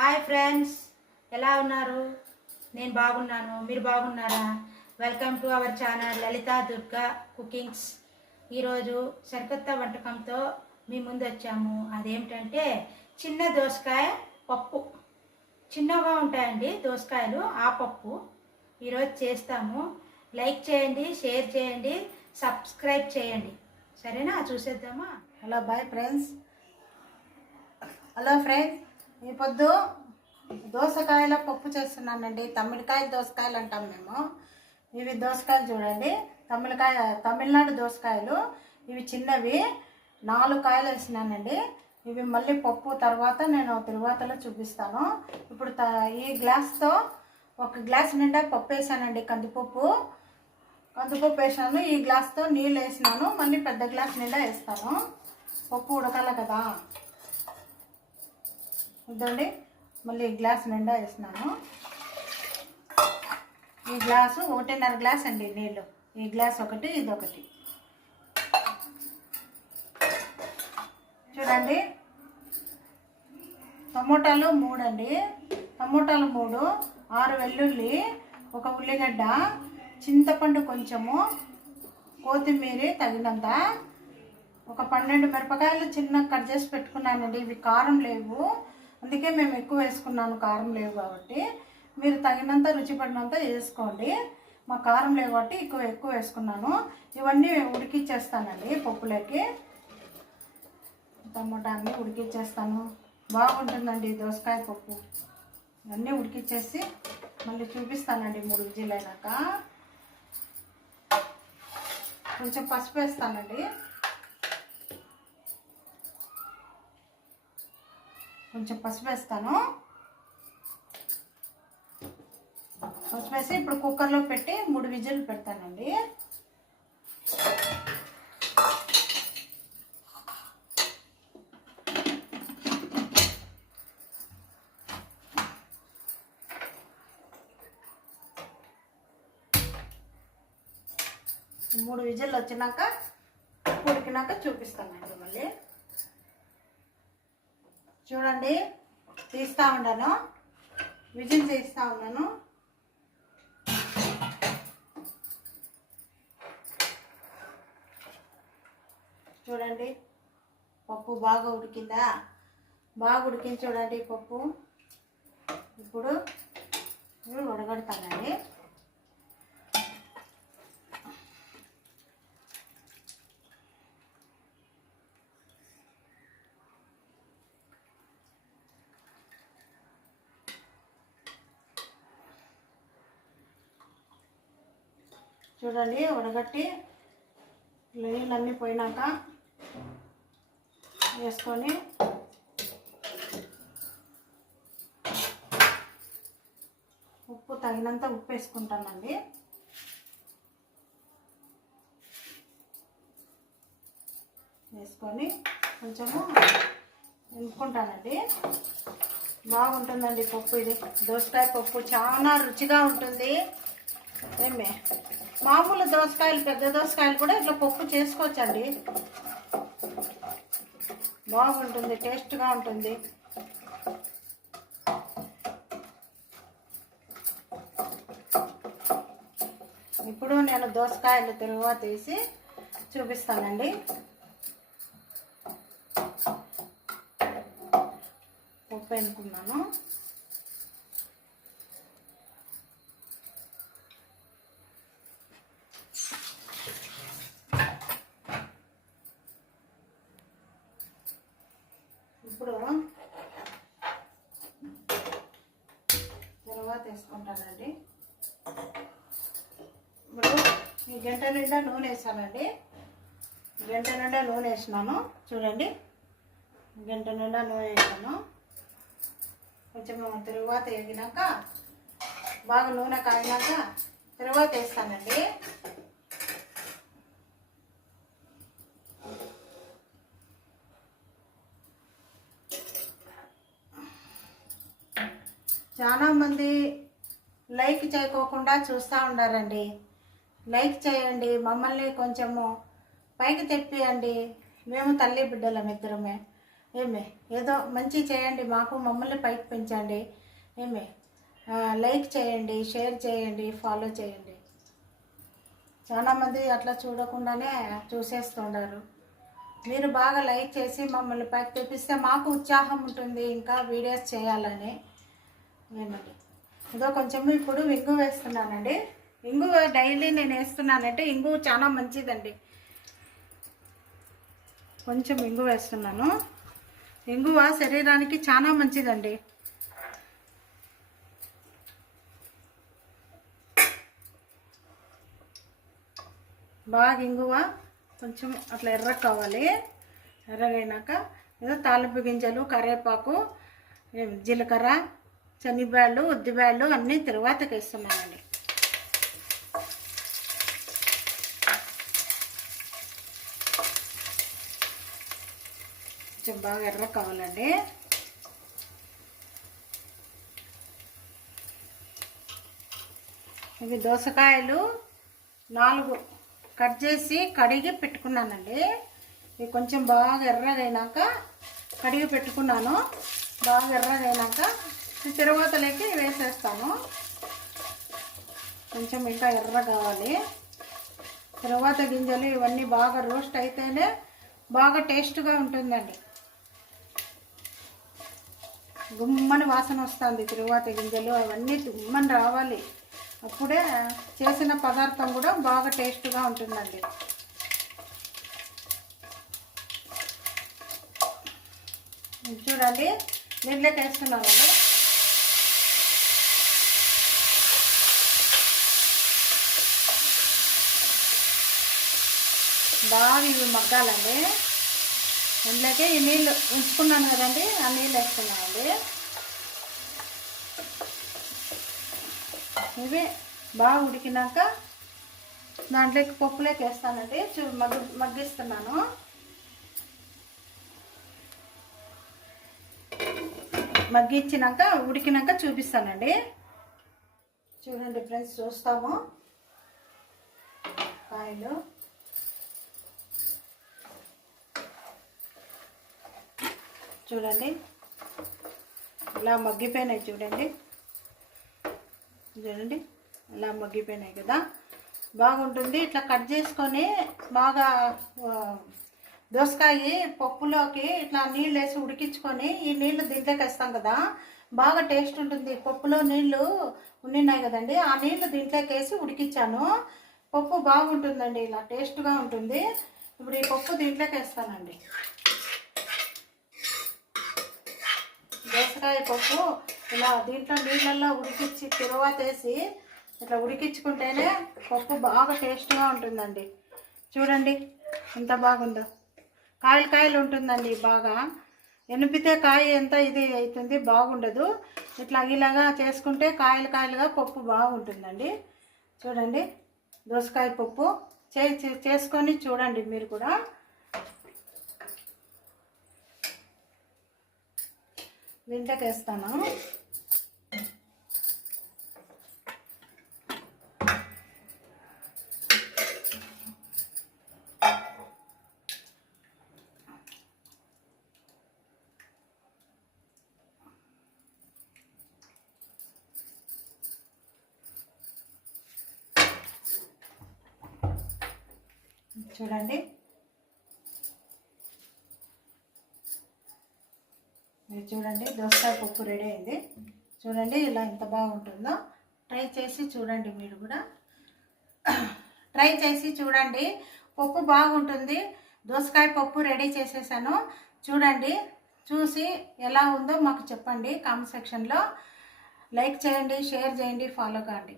Hi friends, ఎలా ఉన్నారు? నేను బాగున్నాను. మీరు బాగున్నారా? Welcome to our channel Lalitha Durga cookings. ఈరోజు సరికొత్త వంటకంతో మీ ముందు వచ్చాము. అదేమిటంటే చిన్న దోసకాయ పప్పు. చిన్నగా ఉంటాయండి దోసకాయలు, ఆ పప్పు ఈరోజు చేస్తాము. లైక్ చేయండి, షేర్ చేయండి, సబ్స్క్రైబ్ చేయండి. సరేనా? చూసేద్దామా? Hello boy friends. Hello friends, ఈ పొద్దు దోసకాయల పప్పు చేస్తున్నానండి. తమిళకాయ దోసకాయలు అంటాం మేము. ఇవి దోసకాయలు చూడండి, తమిళనాడు దోసకాయలు. ఇవి చిన్నవి 4 కాయలు వేసినానండి. ఇవి మళ్ళీ పప్పు తర్వాత నేను తరువాతలో చూపిస్తాను. ఇప్పుడు ఈ గ్లాస్తో 1 గ్లాస్ నిండా పప్పు వేసానండి. కందిపప్పు వేసాను. ఈ గ్లాస్తో నీళ్ళు వేసినాను. మళ్ళీ పెద్ద గ్లాస్ నిండా వేస్తాను. పప్పు ఉడకాలి కదా. ఇదండి, మళ్ళీ ఈ గ్లాస్ నిండా వేసినాను. ఈ గ్లాసు 1.5 గ్లాస్ అండి నీళ్ళు. ఈ గ్లాస్ ఒకటి, ఇది ఒకటి. చూడండి, టమోటాలు 3 అండి. టమోటాలు 3, 6 వెల్లుల్లి, 1 ఉల్లిగడ్డ, చింతపండు కొంచెము, కొత్తిమీర తగినంత, 12 మిరపకాయలు చిన్న కట్ చేసి పెట్టుకున్నానండి. ఇవి కారం లేవు, అందుకే మేము ఎక్కువ వేసుకున్నాను. కారం లేవు కాబట్టి మీరు తగినంత రుచి పడినంత వేసుకోండి. మా కారం లేవు కాబట్టి ఎక్కువ వేసుకున్నాను. ఇవన్నీ ఉడికిచ్చేస్తానండి పప్పులోకి. టమోటా అన్నీ ఉడికిచ్చేస్తాను. బాగుంటుందండి దోసకాయ పప్పు. ఇవన్నీ ఉడికిచ్చేసి మళ్ళీ చూపిస్తానండి 3 విజిల్ అయినాక. కొంచెం పసుపు వేస్తానండి. పసుపు వేసి ఇప్పుడు కుక్కర్లో పెట్టి 3 విజిల్ పెడతానండి. మూడు విజిల్ వచ్చినాక ఉడికినాక చూపిస్తానండి. మళ్ళీ చూడండి, తీస్తూ ఉన్నాను, విజిల్ తీస్తూ ఉన్నాను. చూడండి, పప్పు బాగా ఉడికిందా? బాగా ఉడికింది చూడండి పప్పు. ఇప్పుడు ఉడగడతానండి. చూడండి, ఉడగట్టి నీళ్ళన్నీ పోయినాక వేసుకొని ఉప్పు తగినంత ఉప్పు వేసుకుంటానండి. వేసుకొని కొంచెము నింపుకుంటానండి. బాగుంటుందండి పప్పు. ఇది దోసకాయ పప్పు చాలా రుచిగా ఉంటుంది. మామూలు దోసకాయలు, పెద్ద దోసకాయలు కూడా ఇట్లా పప్పు చేసుకోవచ్చండి. బాగుంటుంది, టేస్ట్గా ఉంటుంది. ఇప్పుడు నేను దోసకాయలు తరువాత తీసి చూపిస్తానండి. పప్పు ఎన్నుకున్నాను. ఇప్పుడు తర్వాత వేసుకుంటానండి. ఇప్పుడు ఈ గంట నిండా నూనె వేసానండి. గంట నిండా నూనె వేసినాను. చూడండి, గంట నిండా నూనె వేసాను. కొంచెం తరువాత వేగినాక, బాగా నూనె కాగినాక తరువాత వేస్తానండి. చాలామంది లైక్ చేయకోకుండా చూస్తూ ఉన్నారండి. లైక్ చేయండి, మమ్మల్ని కొంచెము పైకి తెప్పియండి. మేము తల్లి బిడ్డలం ఇద్దరమే. ఏమే ఏదో మంచి చేయండి, మాకు మమ్మల్ని పైకి పెంచండి. ఏమే లైక్ చేయండి, షేర్ చేయండి, ఫాలో చేయండి. చాలామంది అట్లా చూడకుండానే చూసేస్తున్నారు. మీరు బాగా లైక్ చేసి మమ్మల్ని పైకి తెప్పిస్తే మాకు ఉత్సాహం ఉంటుంది ఇంకా వీడియోస్ చేయాలని. ఏమండి ఏదో కొంచెం ఇప్పుడు ఇంగు వేస్తున్నానండి. ఇంగు డైలీ నేను వేస్తున్నానంటే ఇంగు చాలా మంచిదండి. కొంచెం ఇంగు వేస్తున్నాను. ఇంగువ శరీరానికి చాలా మంచిదండి. బాగా ఇంగువ కొంచెం అట్లా ఎర్ర కావాలి. ఎర్రగైనాక ఏదో తాలింపు గింజలు, కరివేపాకు, జీలకర్ర, శనగబ్యాళ్ళు, ఉద్దిబ్యాళ్ళు అన్నీ తరువాతకి వేస్తున్నానండి. కొంచెం బాగా ఎర్ర కావాలండి. ఇవి దోసకాయలు 4 కట్ చేసి కడిగి పెట్టుకున్నానండి. ఇవి కొంచెం బాగా ఎర్రగైనాక కడిగి పెట్టుకున్నాను. బాగా ఎర్రగైనాక తిరువాతలోకి వేసేస్తాను. కొంచెం ఇంకా ఎర్ర కావాలి. తరువాత గింజలు ఇవన్నీ బాగా రోస్ట్ అయితేనే బాగా టేస్ట్గా ఉంటుందండి. గుమ్మని వాసన వస్తుంది. తరువాత గింజలు అవన్నీ గుమ్మని రావాలి. అప్పుడే చేసిన పదార్థం కూడా బాగా టేస్ట్గా ఉంటుందండి. చూడండి దీంట్లోకి వేస్తున్నానండి. బాగా ఇవి మగ్గాలండి. దీంట్లోకి ఈ నీళ్ళు ఉంచుకున్నాను కదండి, ఆ నీళ్ళు వేస్తున్నానండి. ఇవి బాగా ఉడికినాక దాంట్లోకి పప్పులోకి వేస్తానండి. మగ్గిస్తున్నాను. మగ్గించినాక ఉడికినాక చూపిస్తానండి. చూడండి ఫ్రెండ్స్, చూస్తాము కాయలు. చూడండి ఇలా మగ్గిపోయినాయి. చూడండి ఇలా మగ్గిపోయినాయి కదా, బాగుంటుంది. ఇట్లా కట్ చేసుకొని బాగా దోసకాయ పప్పులోకి ఇట్లా నీళ్ళు వేసి ఉడికించుకొని ఈ నీళ్ళు దీంట్లోకి వేస్తాం కదా, బాగా టేస్ట్ ఉంటుంది. పప్పులో నీళ్ళు ఉన్నాయి కదండి, ఆ నీళ్ళు దీంట్లోకి వేసి ఉడికించాను. పప్పు బాగుంటుందండి, ఇలా టేస్ట్గా ఉంటుంది. ఇప్పుడు ఈ పప్పు దీంట్లోకి వేస్తానండి. దోసకాయ పప్పు ఇలా దీంట్లో నీళ్ళల్లో ఉడికించి తరువాత వేసి ఇట్లా ఉడికించుకుంటేనే పప్పు బాగా టేస్ట్గా ఉంటుందండి. చూడండి ఎంత బాగుందో. కాయలు ఉంటుందండి. బాగా ఎనిపితే కాయ ఎంత ఇది అవుతుంది, బాగుండదు. ఇట్లా ఇలాగా చేసుకుంటే కాయలుగా పప్పు బాగుంటుందండి. చూడండి దోసకాయ పప్పు చేసుకొని చూడండి మీరు కూడా. దీంట్లోకి వేస్తాను. చూడండి మీరు చూడండి దోసకాయ పప్పు రెడీ అయింది. చూడండి ఇలా ఎంత బాగుంటుందో. ట్రై చేసి చూడండి మీరు కూడా. ట్రై చేసి చూడండి, పప్పు బాగుంటుంది. దోసకాయ పప్పు రెడీ చేసేసాను. చూడండి, చూసి ఎలా ఉందో మాకు చెప్పండి కామెంట్ సెక్షన్లో. లైక్ చేయండి, షేర్ చేయండి, ఫాలో కాండి.